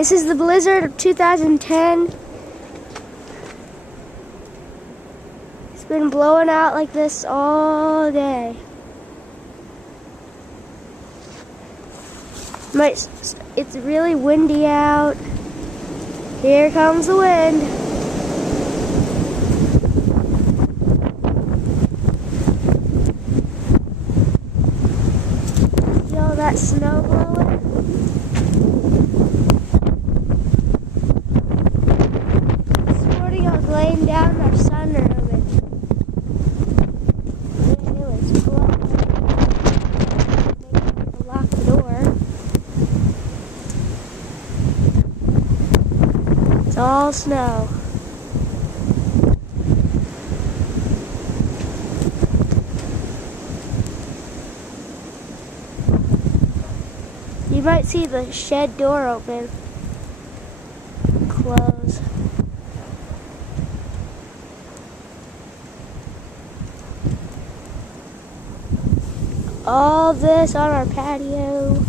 This is the blizzard of 2010. It's been blowing out like this all day. It's really windy out. Here comes the wind. See all that snow blowing? This morning I was laying down in our sunroom and it was blowing. Maybe I have to lock the door. It's all snow. You might see the shed door open, close. All this on our patio.